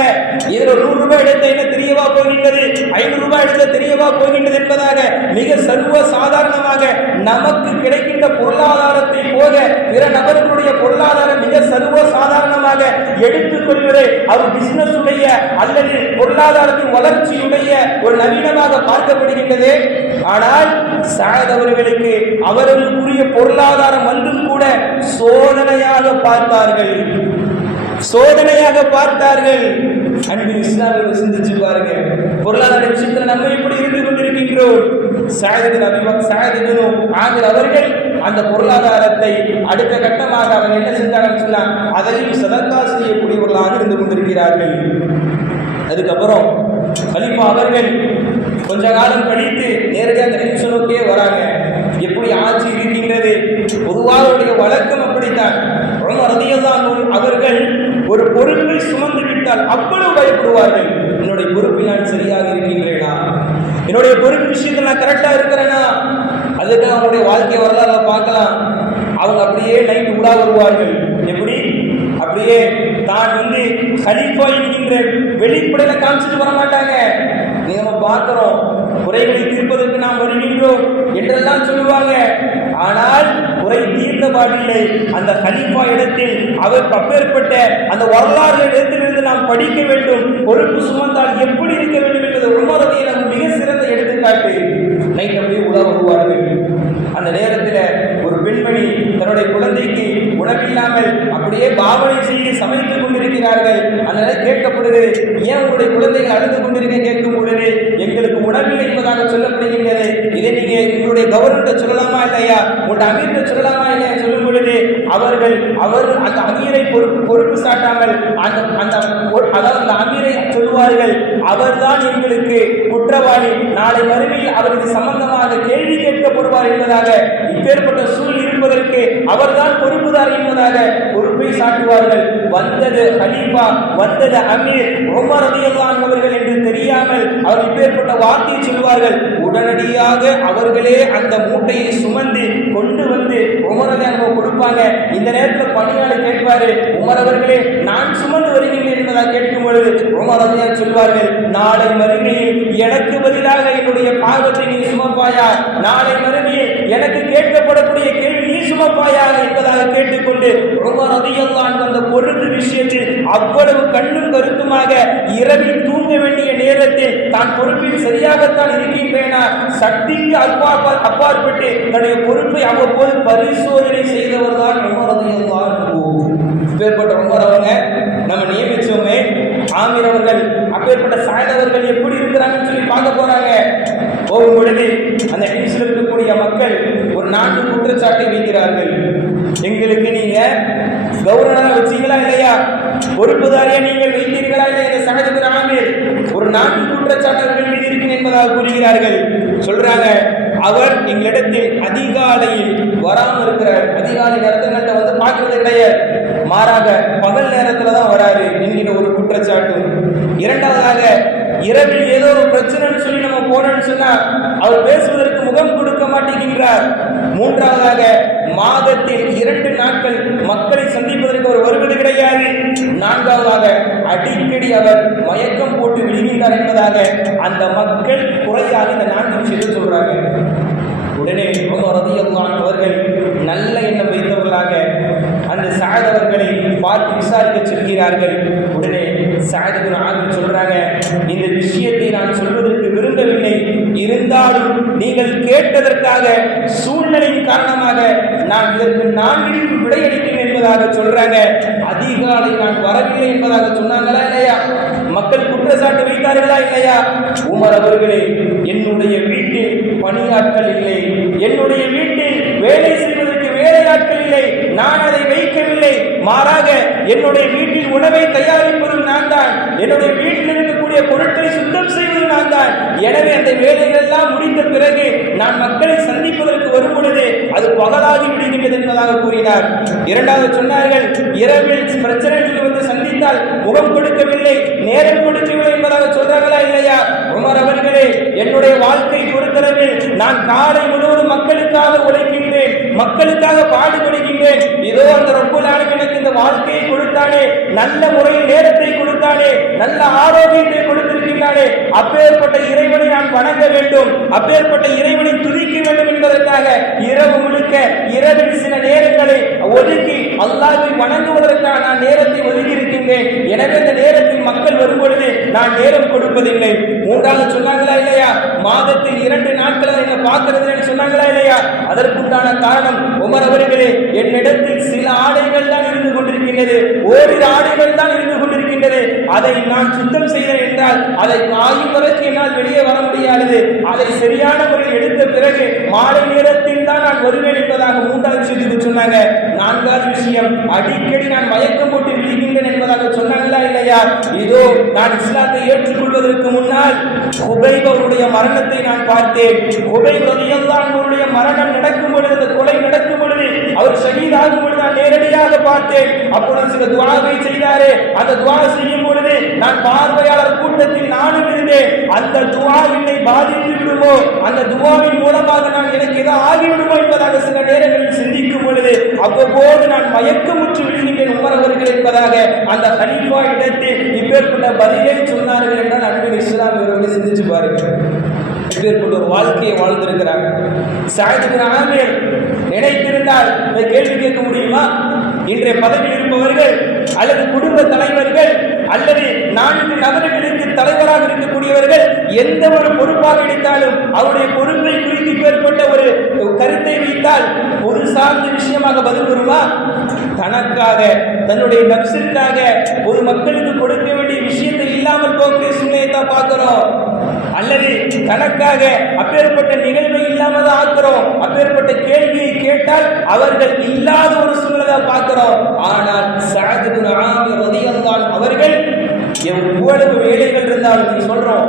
இதுல 100 ரூபாய் எடுத்த என்ன தெரியவா போகின்றது, 500 ரூபாய் எடுத்த தெரியவா போகின்றது என்பதாக மிக சர்வ சாதாரணமாக நமக்கு கிடைக்கின்ற பொருளாதாரத்தை போக பிற நபர்களுடைய பொருளாதாரம் மிக சர்வ சாதாரணமாக எடுத்துக்கொள்வது அவர் பிசினஸ் உடைய அல்லது பொருளாதாரத்தின் வளர்ச்சியுடைய ஒரு நவீனமாக பார்க்கப்படுகின்றது. ஆனால் சாயத் அவர்களுக்கு அவர்களுக்குரிய பொருளாதாரம் வந்தும் கூட சோதனையாக பார்த்தார்கள், சோதனையாக பார்த்தார்கள். அன்பின் இஸ்லாமியர்கள் சிந்திச்சு பாருங்க, பொருளாதார விஷயத்தில் நம்ம இப்படி இருந்து கொண்டிருக்கின்றோம். அவர்கள் அந்த பொருளாதாரத்தை அடுத்த கட்டமாக அவர்கள் என்ன செஞ்சாங்கன்னு சொன்னா அதையும் சதக்கா செய்யக்கூடியவர்களாக இருந்து கொண்டிருக்கிறார்கள். அதுக்கப்புறம் கலீஃபா அவர்கள் கொஞ்ச காலம் கழித்து நேரடியாக நபிசுல்லோக்கே வராங்க. எப்படி ஆட்சி இருக்கின்றது? பொதுவாக வழக்கம் அப்படித்தான். உமர் ரலியல்லாஹு அவர்கள் ஒரு பொறுப்பை சுமந்து விட்டால் அவ்வளவு பயப்படுவார்கள். என்னுடைய பொறுப்பில் நான் சரியாக இருக்கின்றேனா, என்னுடைய பொறுப்பு விஷயத்தில் நான் கரெக்டா இருக்கிறேனா? அதுக்கு அவங்களுடைய வாழ்க்கை வரலாறு பார்க்கலாம். அவங்க அப்படியே நைட் உலா வருவார்கள். எப்படி? அப்படியே தான் கலீஃபா என்கின்ற வெளிப்படையில காமிச்சிட்டு வர மாட்டாங்க. நம்ம பார்க்கிறோம், குறைகளை தீர்ப்பதற்கு நாம் வருகின்றோம் என்றெல்லாம் சொல்லுவாங்க. ஆனால் குறை தீர்ந்த பாடில்லை. அந்த கலீஃபா இடத்தில் அவர் அப்பேற்பட்ட அந்த வரலாறு இடத்திலிருந்து நாம் படிக்க வேண்டும். பொறுப்பு சுமந்தால் எப்படி இருக்க வேண்டும் என்பது உமர் ரலியல்லாஹு மிக சிறந்த எடுத்துக்காட்டு. நைட் அப்படியே உலா வருவார்கள். அந்த நேரத்தில் ஒரு பெண்மணி தன்னுடைய குழந்தைக்கு உணவில்லாமல் அப்படியே பாவனை செய்து சமைத்துக் கொண்டிருக்கிறார்கள். அதனால கேட்கப்படுகிறது, ஏன் உங்களுடைய குழந்தைகள் அழுது கொண்டிருக்க கேட்கும் பொழுது எங்களுக்கு உணவில்லை என்பதாக சொல்லப்படுகின்றது. இதை நீங்க எங்களுடைய கவர்னர்கிட்ட சொல்லலாமா இல்லையா, உங்களுடைய அமீர்கிட்ட சொல்லலாமா இல்லையா சொல்லும் பொழுது அவர் அந்த அமீரை பொறுப்பு சாட்டாமல் அதாவது அந்த அமீரை சொல்லுவார்கள், அவர்தான் எங்களுக்கு குற்றவாளி, நாளை மறுமையில் அவருக்கு சம்பந்தமாக கேள்வி கேட்கப்படுவார் என்பதாக, இப்பேற்பட்ட சூழல் இருப்பதற்கு அவர்தான் பொறுப்புதார் என்பதாக பொறுப்பை சாட்டுவார்கள். வந்தது கலீஃபா, வந்தது அமீர் உமர் ரலியல்லாஹு அவர்கள் என்று தெரியாமல் அவர் இப்பேற்பட்ட வார்த்தையை சொல்வார்கள். உடனடியாக அவர்களே அந்த மூட்டையை சுமந்து கொண்டு வந்து உமர் ரலியல்லாஹு கொடுப்பாங்க. இந்த நேரத்தில் பணியாளர் கேட்பாரு, உமர் அவர்களே நான் சுமந்து வருகிறேன் என்பதாக கேட்கும் பொழுது உமர் ரலியல்லாஹு சொல்வார்கள், நாளை மறுமையில் எனக்கு பதிலாக என்னுடைய பாவத்தை நீ சுமப்பாயா, நாளை மறுமையில் எனக்கு கேட்கப்படக்கூடிய கேள்வி நீ சுமப்பாயா என்பதாக கேட்டுக்கொண்டு உமர் ரலியல்லாஹு அந்த பொருள் விஷயத்தில் அவ்வளவு கண்ணும் கருத்துமாக இரவில் தூங்க வேண்டிய நேரத்தில் தான் பொறுப்பில் சரியாகத்தான் இருக்கின்றேனா, சக்திக்கு அப்பாற்பட்டு தன்னுடைய பொறுப்பை அவ்வப்போது பரிசோதனை செய்தவர் தான் உமர் ரலியல்லாஹு. இப்பேற்பட்ட உமர் அவங்க நம்ம நியமிச்சோமே ஆமீர் அவர்கள், அப்பேற்பட்ட சாயதவர்கள் எப்படி இருக்கிறாங்கன்னு சொல்லி பார்க்க போறாங்க. போகும் பொழுது அந்த ஹிம்ஸில் இருக்கக்கூடிய மக்கள் ஒரு நாட்டு குற்றச்சாட்டை வைக்கிறார்கள். எங்களுக்கு நீங்க கவர்னரா வச்சீங்களா இல்லையா, பொறுப்புதாரியா நீங்கள் வைத்து கேட்டீர்களா இல்லை இந்த சஅத் இப்னு ஆமிர் ஒரு 4 குற்றச்சாட்டுகள் மீது இருக்கிறேன் என்பதாக கூறுகிறார்கள். சொல்றாங்க, அவர் எங்களிடத்தில் அதிகாலையில் வராமல் இருக்கிறார். அதிகாலை நேரத்தில் வந்து பார்க்கறது கிடையாது, மாறாக பகல் நேரத்துல தான் வராரு என்கிற ஒரு குற்றச்சாட்டும். இரண்டாவதாக, இரவில் ஏதோ ஒரு பிரச்சனைன்னு சொல்லி நம்ம போனோம்னு சொன்னா அவர் பேசுவதற்கு முகம் கொடுக்க மாட்டேங்கிறார். மூன்றாவதாக, மாதத்தில் 2 நாட்கள் மக்களை சந்திப்பதற்கு அவர் வருவது கிடையாது. நான்காவதாக, அடிக்கடி அவர் மயக்கம் போட்டு விழுகின்றார் என்பதாக அந்த மக்கள் குறையாக இந்த 4 விஷயத்தை சொல்றாங்க. உடனே உமர் ரலியல்லாஹு அன்ஹு அவர்கள் நல்ல எண்ணம் வைத்தவர்களாக அந்த சஅத் அவர்களை பார்த்து விசாரிக்க சொல்கிறார்கள். உடனே சஅத் இப்னு ஆமிர் சொல்றாங்க, இந்த விஷயத்தை நான் சொல்வதற்கு விரும்பவில்லை, இருந்தாலும் நீங்கள் கேட்டதற்காக சூழ்நிலையின் காரணமாக நான் இதற்கு 4 விடையளிக்கிறேன் என்பதாக சொல்றாங்க. அதிகாலை நான் வரவில்லை என்பதாக சொன்னாங்களா இல்லையா? மக்கள் குற்றச்சாட்டு வைத்தார்களா இல்லையா? உமர் அவர்களே, என்னுடைய வீட்டில் பணியாட்கள் இல்லை, என்னுடைய வீட்டில் வேலை செய்வதற்கு வேலையாட்கள் இல்லை, நான் அதை வைக்கவில்லை, மாறாக என்னுடைய வீட்டில் உணவை தயாரிப்பதும் நான் தான், என்னுடைய வீட்டில் இருக்கக்கூடிய பொருட்களை சுத்தம் செய்வதும் நான் தான். எனவே அந்த வேலைகள் எல்லாம் முடிந்த பிறகு நான் மக்களை சந்திப்பதற்கு வரும் பொழுது அது பகலாகி விடுகின்றது என்பதாக கூறினார். இரண்டாவது சொன்னார்கள், இரவில் பிரச்சனைகளுக்கு வந்து சந்தித்தால் முகம் கொடுக்கவில்லை, நேரம் கொடுக்கவில்லை என்பதாக சொல்றாங்களா இல்லையா? உமர் அவர்களே, என்னுடைய வாழ்க்கை பொறுத்தளவில் நான் காலை முழுவதும் மக்களுக்காக உழைக்கின்றேன், மக்களுக்காக பாடுபடுகின்றேன். இதோ அந்த ரப்புல் ஆலமீன் எனக்கு இந்த வாழ்க்கையை கொடுத்தானே, நல்ல முறையில் நேரத்தை கொடுத்தானே, நல்ல ஆரோக்கியத்தை கொடுத்திருக்கின்றானே, அப்பேற்பட்ட இறைவனை நான் வணங்க வேண்டும், அப்பேற்பட்ட இறைவனை துதிக்க வேண்டும் என்பதற்காக இரவு முழுக்க இரவில் சில நேரங்களை ஒதுக்கி அல்லாஹ்வை வணங்குவதற்காக நான் நேரத்தை ஒதுக்கி இருக்கின்றேன். எனவே இந்த நேரத்தில் மக்கள் வரும் பொழுது நான் நேரம் கொடுப்பதில்லை. மூன்றாவது சொன்னாங்களா இல்லையா? மாதத்தில் 2 நாட்கள் என்ன பார்க்கிறது சொன்னாங்களா இல்லையா? அதற்குண்டான காரணம், உமர் அவர்களே, என்னிடத்தில் சில ஆடைகள் தான் இருந்து கொண்டிருக்கின்றது, ஓரிரு ஆடைகள் தான் இருந்து கொண்டிருக்கின்றது. அதை நான் சுத்தம் செய்தேன் என்றால் அதை காயும் வரைக்கும் என்னால் வெளியே வர முடியாது. அதை சரியான முறையில் எடுத்த பிறகு மாலை நேரத்தில் தான் நான் வருவேன் என்பதாக 3வது விஷயத்துக்கு சொன்னாங்க. 4வது விஷயம், அடிக்கடி நான் மயக்கம் போட்டு விழுகின்றேன் என்பதாக சொன்னாங்களா இல்லையா? இதோ நான் இஸ்லாத்தை ஏற்றுக்கொள்வதற்கு முன்னால் ஹுபைப் அவருடைய மரணத்தை நான் பார்த்தேன். ஹுபைப் ரலியல்லாஹு அன்ஹுவுடைய மரணம் நடக்கும் பொழுது, அந்த கொலை நடக்கும் பொழுது, அவர் ஷஹீதாகும் பொழுது நான் நேரடியாக பார்த்தேன். அப்பொழுது சில துஆவை செய்தாரே, அந்த துஆ செய்யும் பொழுது நான் பார்வையாளர் கூட்டத்தில் நானும் இருந்தேன். அந்த துஆ என்னை பாதித்து விடுமோ, அந்த துஆவின் மூலமாக நான் எனக்கு ஏதோ ஆகிவிடுமோ என்பதாக சில நேரங்களில் சிந்திக்கும் பொழுது அவ்வப்போது நான் மயக்கமுற்று விழுகின்றேன் உமர் அவர்கள் என்பதாக அந்த கலீஃபா இடத்தில் இப்பேற்பட்ட பதிலை சொன்னார்கள் என்றால் அன்பின் இஸ்லாம் இவர்களை சிந்திச்சு பாருங்கள். இப்பேற்பட்ட ஒரு வாழ்க்கையை வாழ்ந்திருக்கிறாங்க. சஅத் இப்னு ஆமிர் நினைத்திருந்தால் கேள்வி கேட்க முடியுமா? இன்றைய பதவியில் இருப்பவர்கள் அல்லது குடும்ப தலைவர்கள் அல்லது 4 நபர்களுக்கு தலைவராக இருக்கக்கூடியவர்கள் எந்த ஒரு பொறுப்பாக எடுத்தாலும் அவருடைய பொறுப்பை குறித்து ஏற்பட்ட ஒரு கருத்தை வைத்தால் ஒரு சார்ந்த விஷயமாக பதில் வருமா? தனக்காக, தன்னுடைய நப்சிற்காக ஒரு மக்களுக்கு கொடுக்க வேண்டிய விஷயத்தை இல்லாமல் போக்கிய சூழ்நிலையை தான் பார்க்கிறோம். அல்லது தனக்காக அப்பேற்பட்ட நிகழ்வை இல்லாமல் தான் ஆக்கிறோம். அப்பேற்பட்ட கேள்வியை கேட்டால் அவர்கள் இல்லாத ஒரு சூழ்நிலை பார்க்கிறோம். ஆனால் சஅத் இப்னு ஆமிர் ரலியல்லாஹு அன்ஹு அவர்கள் எவ்வளவு வேலைகள் இருந்தாலும் நீங்க சொல்றோம்,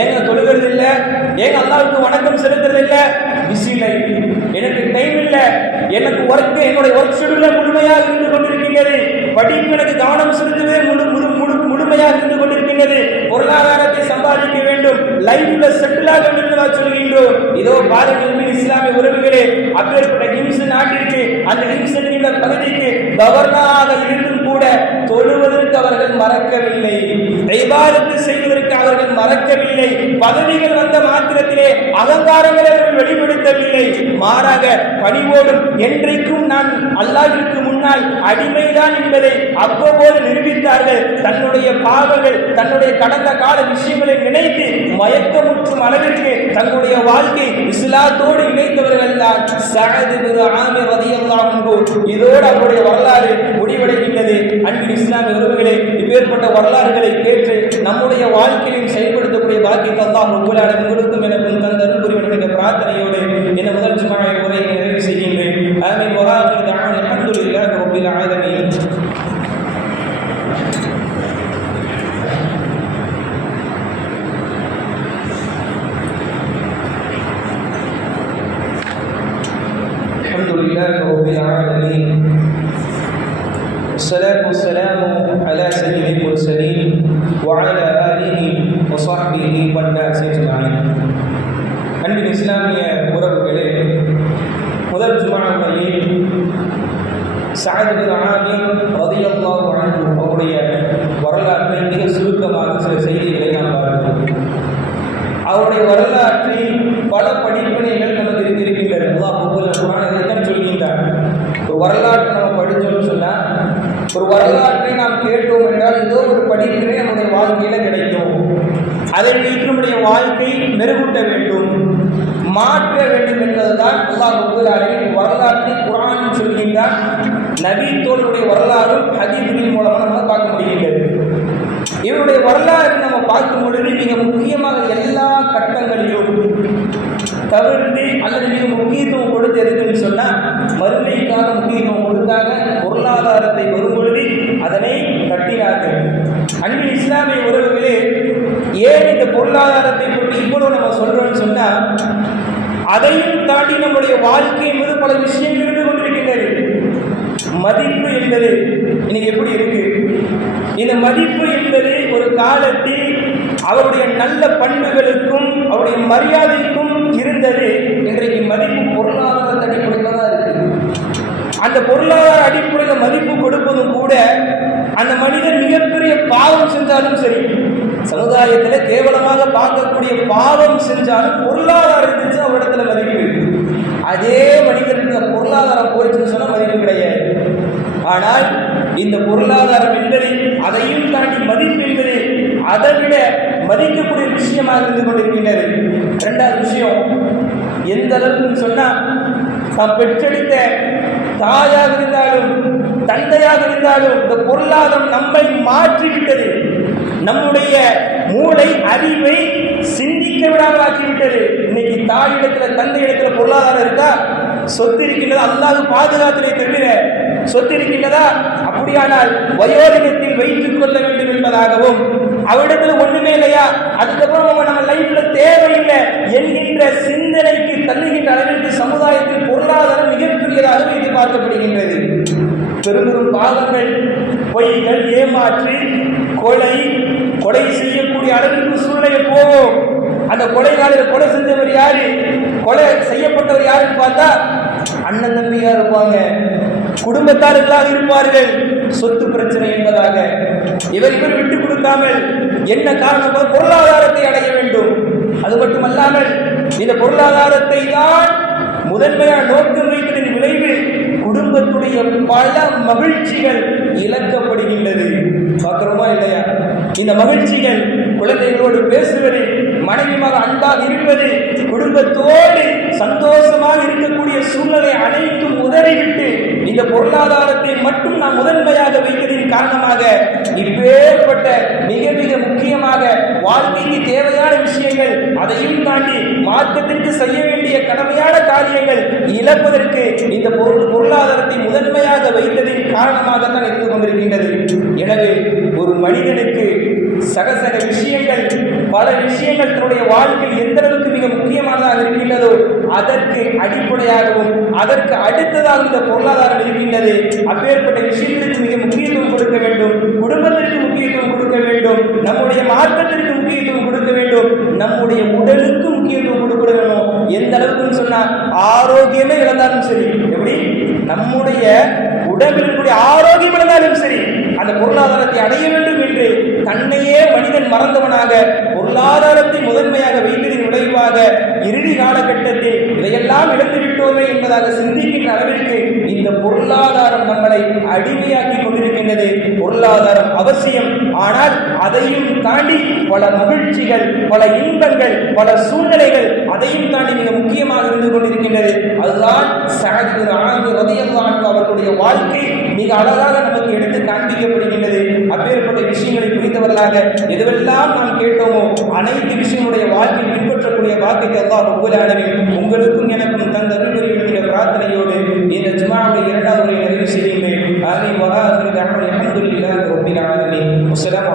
ஏங்க தொழுகிறது இல்லை, ஏங்க அல்லாஹ்வுக்கு வணக்கம் செலுத்துறது இல்லை, பிஸி லைஃப், எனக்கு டைம் இல்லை, எனக்கு ஒர்க், என்னுடைய ஒர்க் ஷெட்யூல் முழுமையாக இருந்து கொண்டிருக்கின்றது, படிப்பு எனக்கு கவனம் செலுத்துவதே முழுமையாக இருந்து கொண்டிருக்கின்றது, பொருளாதாரத்தை சம்பாதிக்க வேண்டும், லைஃப்ல செட்டில் ஆக வேண்டும் என்று சொல்கின்றோம். இதோ பாருங்கள் இஸ்லாமிய உறவுகளே, அப்பேற்பட்ட ஹிம்ஸ் நாட்டிற்கு, அந்த ஹிம்ஸ் என்கின்ற பகுதிக்கு கவர்னராக இருந்தும் கூட தொழுவதற்கு அவர்கள் மறக்கவில்லை, இபாதத்து செய்வதற்கு அவர்கள் மறக்கவில்லை, பதவிகள் வந்த மாத்திரத்திலே அகங்காரங்களை அவர்கள் வெளிப்படுத்தவில்லை, மாறாக பணிவோடும் என்றைக்கும் நான் அல்லாஹ்விற்கு முன்னால் அடிமைதான் என்பதை அவ்வப்போது நிரூபித்தார்கள். தன்னுடைய பாவங்கள், தன்னுடைய கடந்த கால விஷயங்களை நினைத்து மயக்கமுற்றும் அளவிற்கு தன்னுடைய வாழ்க்கை இஸ்லாத்தோடு இணைத்தவர்கள் தான் சஅத் இப்னு ஆமிர் ரலியல்லாஹு அன்ஹு. இதோடு அவருடைய வரலாறு முடிவடைகின்றது. அன்பின் இஸ்லாமிய உறவுகளே, இப்பேற்பட்ட வரலாறுகளை கேட்டு நம்முடைய வாழ்க்கையிலும் செயல்படுத்தக்கூடிய பாக்கியத்தை அல்லாஹ் ரப்பல் ஆலமீன் உங்களுக்கும் எனக்கும் தந்தருள் புரியும் என்ற பிரார்த்தனையோடு இந்த முதல் ஜும்ஆ உரையை நிறைவு செய்கின்றேன். ஆமீன். வ ஆகிரு தஅவானா அல்ஹம்துலில்லாஹி ரப்பில் ஆலமீன். لله رب العالمين والصلاة والسلام على سيد المرسلين وعلى آله وصحبه والناس أجمعين. அன்பின் இஸ்லாமிய உறவுகளே, முதல் ஜும்ஆவில் சஅத் பின் ஆமிர் ரலியல்லாஹு அன்ஹு அவருடைய வரலாற்றை மிக சுருக்கமாக சில செய்திகளை நாம் பார்க்கிறோம். அவருடைய வரலாற்றில் பல படிப்பினைகள் நமக்கு இருக்கின்றன. அல்லாஹ் குர்ஆனில் தான் சொல்கின்றார். ஒரு வரலாற்றை நம்ம படித்தோம்னு சொன்னால், ஒரு வரலாற்றை நாம் கேட்டோம் என்றால் ஏதோ ஒரு படிப்பினை நம்முடைய வாழ்க்கையில கிடைக்கும். அதை வைத்து நம்முடைய வாழ்க்கை மெருகூட்ட வேண்டும், மாற்ற வேண்டும் என்பதுதான் அல்லாஹ் ரப்பல் ஆலமீன் வரலாற்றை குர்ஆனில் சொல்கின்றார். நபி தோழருடைய வரலாறும் ஹதீஸ்களின் மூலமாக நம்ம பார்க்க முடிகின்றது. இவருடைய வரலாறு நம்ம பார்க்கும் பொழுது மிக முக்கியமாக எல்லா கட்டங்களிலும் தவிர்த்து அல்லது மிக முக்கியத்துவம் கொடுத்து எதுக்குன்னு சொன்னால், மறுமைக்காக முக்கியத்துவம் கொடுத்தாங்க. பொருளாதாரத்தை வரும் பொழுது அதனை கட்டினார்கள். அன்பின் இஸ்லாமிய உறவுகளே, ஏன் இந்த பொருளாதாரத்தை பற்றி இவ்வளவு நம்ம சொல்றோம்னு சொன்னா, அதையும் தாண்டி நம்முடைய வாழ்க்கை மீது பல விஷயங்கள் இருந்து கொண்டிருக்கின்றது. மதிப்பு என்பது இன்னைக்கு எப்படி இருக்கு? இந்த மதிப்பு என்பது ஒரு காலத்தில் அவருடைய நல்ல பண்புகளுக்கும் அவருடைய மரியாதைக்கும் இருந்தது. இன்றைக்கு மதிப்பு பொருளாதார அடிப்படையில் தான் இருக்கு. அந்த பொருளாதார அடிப்படையில் மதிப்பு கொடுப்பதும் கூட அந்த மனிதர் மிகப்பெரிய பாவம் செஞ்சாலும் சரி, சமுதாயத்தில் கேவலமாக பார்க்கக்கூடிய பாவம் செஞ்சாலும் பொருளாதாரத்துக்கு அவரிடத்துல மதிப்பு இருக்கு. அதே மனிதனுக்கு பொருளாதாரம் போயிடுச்சுன்னு சொன்னா மதிப்பு கிடையாது. ஆனால் இந்த பொருளாதாரம் என்பது அதையும் தாண்டி மதிப்பு என்பது அதை விட மதிக்கக்கூடிய விஷயமாக இருந்து கொண்டிருக்கின்றது. இரண்டாவது விஷயம், எந்த அளவுக்கு சொன்னா, நாம் பெற்றெடுத்த தாயாக இருந்தாலும் தந்தையாக இருந்தாலும் இந்த பொருளாதாரம் நம்மை மாற்றிவிட்டது. நம்முடைய மூளை அறிவை சிந்திக்க விடாமல் ஆக்கிவிட்டது. இன்னைக்கு தாய் இடத்துல தந்தை இடத்துல பொருளாதாரம் இருக்கா? சொத்து இருக்கின்றதா? அல்லாஹ் பாதுகாத்தலை தவிர சொத்து இருக்கின்றதா? அப்படியானால் வயோதிகத்தில் வைத்துக் கொள்ள வேண்டும் என்பதாகவும், அவரிடத்துல ஒண்ணுமே இல்லையா, அதுக்கப்புறம் நம்ம லைஃப்ல தேவையில்லை என்கின்ற சிந்தனைக்கு தள்ளுகின்ற அளவிற்கு சமுதாயத்தில் பொருளாதாரம் மிகப்பெரியதாக எதிர்பார்க்கப்படுகின்றது. பெரும் பாவங்கள், பொய்கள், ஏமாற்று, கொலை செய்யக்கூடிய அளவிற்கு சூழ்நிலை போகும். அந்த கொலைகாலில் கொலை செஞ்சவர் யாரு, கொலை செய்யப்பட்டவர் யாருன்னு பார்த்தா அண்ணன் தம்பியா இருப்பாங்க, குடும்பத்தார்களாக இருப்பார்கள். சொத்து பிரச்சனை என்பதாக இவர் விட்டுக் கொடுக்காமல் என்ன காரணம்? பொருளாதாரத்தை அடைய வேண்டும். அது மட்டுமல்லாமல் இந்த பொருளாதாரத்தை தான் முதன்மையான நோக்கம் வைத்ததின் விளைவு குடும்பத்துடைய பல மகிழ்ச்சிகள் இழக்கப்படுகின்றது. பார்க்கிறோமா இல்லையா? இந்த மகிழ்ச்சிகள் குழந்தைகளோடு பேசுவது, மனைவிமாக அன்பாக இருப்பது, குடும்பத்தோடு சந்தோஷமாக இருக்கக்கூடிய சூழ்நிலை அனைத்தும் உதறிவிட்டு இந்த பொருளாதாரத்தை மட்டும் நாம் முதன்மையாக வைத்ததின் காரணமாக இப்பேற்பட்ட மிக மிக முக்கியமாக வாழ்க்கைக்கு தேவையான விஷயங்கள், அதையும் தாண்டி மார்க்கத்திற்கு செய்ய வேண்டிய கடமையான காரியங்கள் இழப்பதற்கு இந்த பொருளாதாரத்தை முதன்மையாக வைத்ததின் காரணமாகத்தான் இருந்து கொண்டிருக்கின்றது. எனவே ஒரு மனிதனுக்கு சகசக விஷயங்கள், பல விஷயங்கள் தன்னுடைய வாழ்க்கையில் எந்த அளவுக்கு மிக முக்கியமானதாக இருக்கின்றதோ அதற்கு அடிப்படையாகவும் அதற்கு அடுத்ததாக இந்த பொருளாதாரம் இருக்கின்றது. அப்பேற்பட்ட விஷயங்களுக்கு மிக முக்கியத்துவம் கொடுக்க வேண்டும், குடும்பத்திற்கு முக்கியத்துவம் கொடுக்க வேண்டும், நம்முடைய மார்க்கத்திற்கு முக்கியத்துவம் கொடுக்க வேண்டும், நம்முடைய உடலுக்கு முக்கியத்துவம் கொடுக்க வேண்டும். எந்த அளவுக்கு சொன்னா, ஆரோக்கியமே இழந்தாலும் சரி, எப்படி நம்முடைய உடம்பினுடைய ஆரோக்கியம் இழந்தாலும் சரி, அந்த பொருளாதாரத்தை அடைய வேண்டும் என்று தன்னையே மனிதன் மறந்தவனாக பொருளாதாரத்தை முதன்மையாக வைத்ததின் விளைவாக இறுதி காலகட்டத்தில் இதையெல்லாம் இழந்துவிட்டோமே என்பதாக சிந்திக்கின்ற அளவிற்கு இந்த பொருளாதாரம் நம்மளை அடிமையாக்கி கொண்டிருக்கின்றது. பொருளாதாரம் அவசியம், ஆனால் அதையும் தாண்டி பல மகிழ்ச்சிகள், பல இன்பங்கள், பல சூழ்நிலைகள் அதையும் தாண்டி மிக முக்கியமாக இருந்து கொண்டிருக்கின்றது. அதுதான் சஅத் பின் ஆமிர் ரலியல்லாஹு அன்ஹு அவர்களுடைய வாழ்க்கை மிக அழகாக நமக்கு எடுத்து காண்பிக்கப்படுகின்றது. அப்பேற்பட்ட விஷயங்களை புரிந்தவர்களாக எதுவெல்லாம் நாம் கேட்டோமோ அனைத்து விஷயங்களுடைய வாழ்க்கையை பின்பற்றக்கூடிய பாக்கியத்தை அல்லாஹ் ரப்பல் ஆலமீன் உங்களுக்கும் எனக்கும் தந்தருள் புரிகின்ற பிரார்த்தனையோடு இந்த ஜும்ஆவுடைய இரண்டாவது உரையை நிறைவு செய்கின்றேன். ஆமீன். வஆஹிரு தஅவானா அல்ஹம்துலில்லாஹி ரப்பில் ஆலமீன். அஸ்ஸலாமு